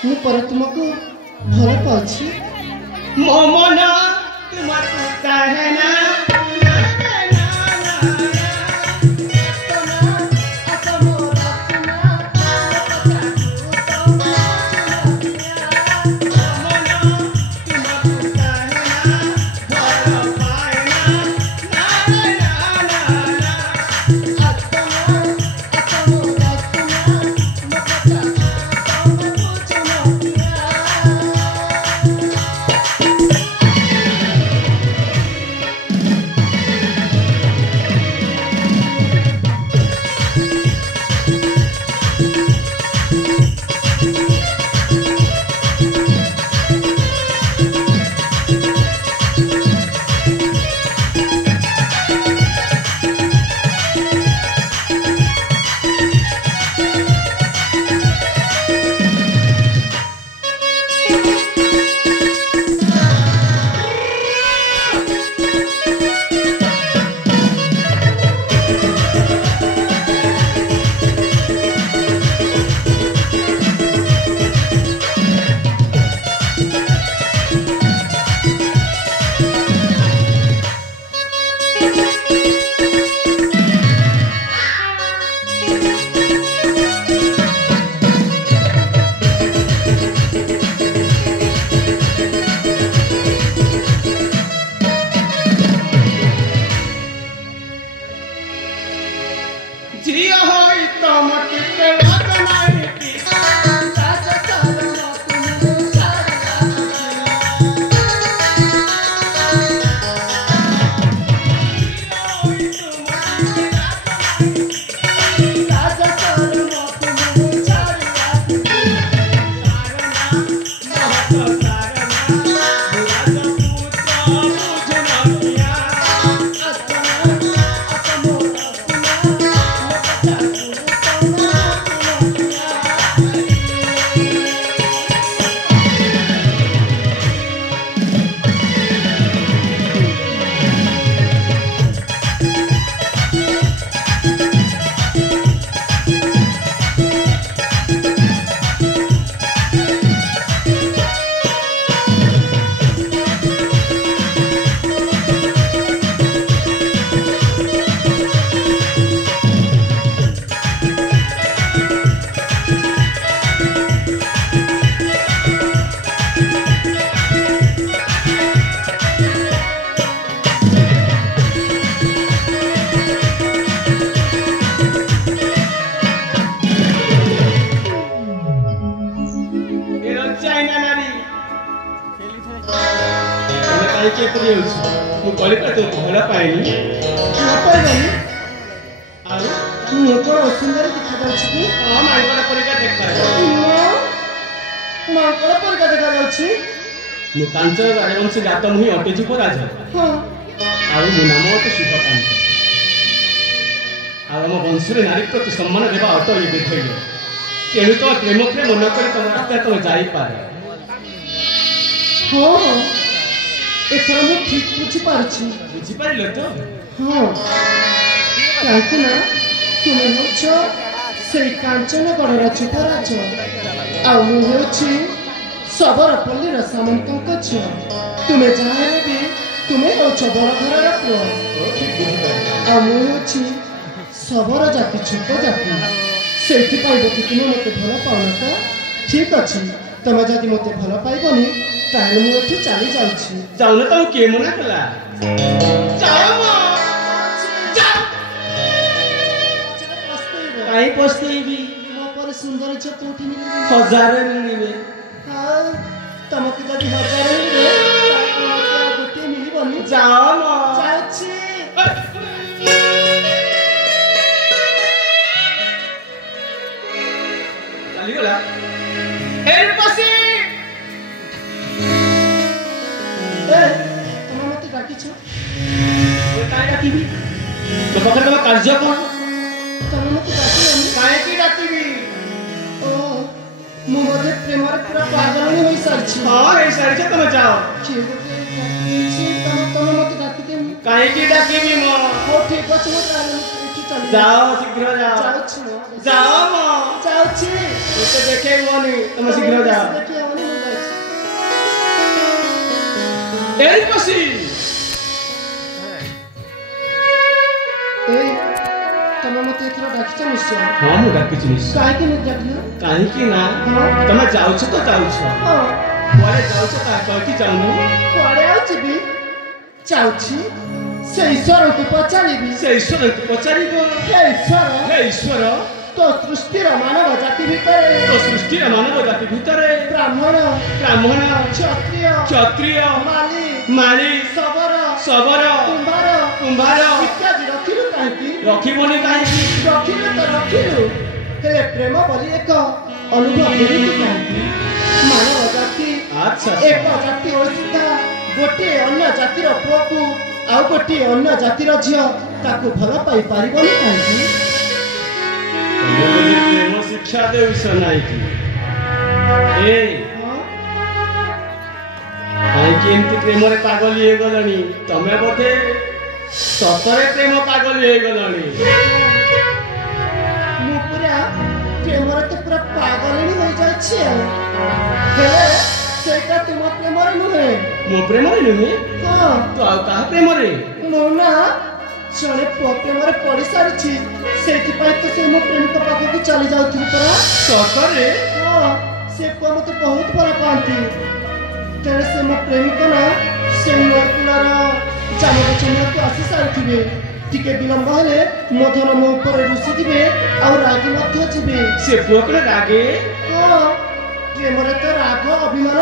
ମୁଁ ପରେ ତୁମକୁ ଭଲ ପାଉଛି। ମୋ ମନ ତୁମକୁ ଚାହେଁ ନା नारी प्रति सम्मान देवा अट ये देखिए तेणु तो प्रेम प्रेम मन कर तुम रास्ता तुम जापार हाँ एथर मु ठीक बुझीपार बुझीपार तो हाँ कहीं तुम्हें हो से कांचनगढ़ चिताराज आउे सबरपल्ली सामंत झील तुम्हें जहाँ भी तुम्हें हो बड़घर पुआ सबर जाति छोट जाति से तुम मत भल पाओ तो ठीक अच्छे तुम जदि मत भल पाइबनी ताहले मुझे चली जाऊन तुम किए मना कला कहीं पछतेबी मो पर सुंदर झील कोठी मिले हजार मिले हाँ तुमको जब हजार मिले गोटे मिलबनी जाओ जाऊँ चलीगला हेर पसी तुम मत डाकी छ काय डाकीबी तो पकड़ तुम कार्य कोन तुम मत डाकी काय की डाकीबी ओ मु मते प्रेम रे पूरा पागल होई सारछि हां ए सारछि तुम जाओ ठीक है तुम मत डाकी दे काय की डाकीबी मो ओ ठीक अछि मत चली जाओ शीघ्र जाओ जाऊ छी ଯାଅ ମ ଯାଉଛି ଏତେ ଦେଖେଇବନି ତମେ ଶୀଘ୍ର ଯାଅ ଦେଖିବା ମାନେ ମୁଁ ଯାଉଛି ଏଇ ପଶି ଏଇ ତମେ ମତେ ଏଥର ଡାକିଛ ନିଶ୍ଚୟ ହଁ ମୁଁ ଡାକିଛି ନିଶ୍ଚୟ କାହିଁକି ମୁଁ ଡାକିଲ କାହିଁକି ନା ହଁ ତମେ ଯାଉଛ ତ ଯାଉଛ ହଁ କୁଆଡେ ଯାଉଛ ତା କହିକି ଯାଉନୁ କୁଆଡେ ଆଉ ଯିବି ଯାଉଛି ସେ ଈଶ୍ୱରଙ୍କୁ ପଚାରିବି ସେ ଈଶ୍ୱରଙ୍କୁ ପଚାରିବ ହେ ଈଶ୍ୱର ହେ ଈଶ୍ୱର ତୋ ସୃଷ୍ଟିର ମାନବ ଜାତି ଭିତରେ ତୋ ସୃଷ୍ଟିର ମାନବ ଜାତି ଭିତରେ ବ୍ରାହ୍ମଣ ବ୍ରାହ୍ମଣ କ୍ଷତ୍ରିୟ କ୍ଷତ୍ରିୟ ମାଲି ମାଳି ଶବର ଶବର କୁମ୍ଭାର କୁମ୍ଭାର ଇତ୍ୟାଦି ରଖିଲୁ କାହିଁକି ରଖିବନି କାହିଁକି ରଖିଲୁ ତ ରଖିଲୁ ହେଲେ ପ୍ରେମ ବୋଲି ଏକ ଅନୁଭବ କରିବୁ କାହିଁକି ମାନବ ଜାତି ଆଚ୍ଛା ଏକ ଜାତି ଅସୁବିଧା ଗୋଟିଏ ଅନ୍ୟ ଜାତିର ପୁଅକୁ ଆଉ ଗୋଟିଏ ଅନ୍ୟ ଜାତିର ଝିଅ ତାକୁ ଭଲ ପାଇ ପାରିବନି କାହିଁକି ତମେ ବୋଲି ପ୍ରେମ ଶିକ୍ଷା ଦେଉଛ ନାଇଁ କି ଏ ହଁ? କାହିଁକି ଏମିତି ପ୍ରେମରେ ପାଗଳି ହେଇଗଲଣି ତମେ ବୋଧେ ସତରେ ପ୍ରେମ ପାଗଳି ହେଇଗଲଣି ମୁଁ ପୁରା ପ୍ରେମରେ ତ ପୁରା ପାଗଳିଣୀ ହୋଇଯାଇଛି ଆଉ ହେଲେ ସେଇଟା ତୁମ ପ୍ରେମରେ ନୁହେଁ ମୋ ପ୍ରେମରେ ନୁହେଁ ହଁ ତୁ ଆଉ କାହା ପ୍ରେମରେ ମୁଁ ନା ଜଣେ ପୁଅ ପ୍ରେମରେ ପଡି ସାରିଛି ସେଇଥିପାଇଁ ତ ସେ ମୋ ପ୍ରେମିକ ପାଖକୁ ଚାଲି ଯାଉଥିଲି ପରା ସତରେ ହଁ ସେ ପୁଅ ମତେ ବହୁତ ଭଲ ପାଆନ୍ତି ତେଣୁ ସେ ମୋ ପ୍ରେମିକ ନା ସେ ନୂଆକୁଳାର ଜାମ ଗଛ ମୂଳକୁ ଆସି ସାରିଥିବେ ଟିକେ ବିଳମ୍ବ ହେଲେ ମୋ ଧନ ମୋ ଉପରେ ରୁଷିଯିବେ ଆଉ ରାଗି ମଧ୍ୟ ଯିବେ ସେ ପୁଅ କଣ ରାଗେ ହଁ ପ୍ରେମରେ ତ ରାଗ ଅଭିମାନ